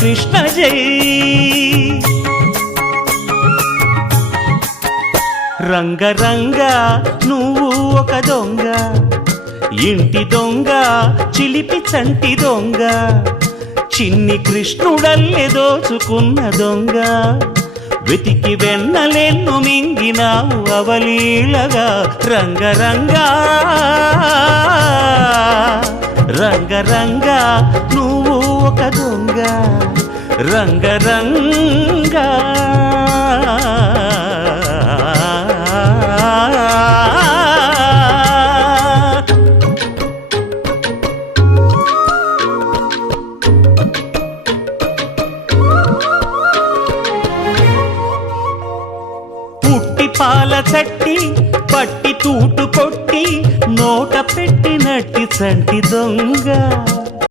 కృష్ణ జై. రంగ రంగ నువ్వు ఒక దొంగ, ఇంటి దొంగ చిలిపి చంటి దొంగ, చిన్ని కృష్ణుడల్లె దోచుకున్న దొంగ, వెతికి వెన్నలెన్ను మింగినావు అవలీలగా. రంగ రంగ రంగ రంగ నువ్వు ఒక దొంగ, రంగ రంగ. పాల చట్టి పట్టి తూటు కొట్టి నోట పెట్టినట్టి చంటి దొంగ,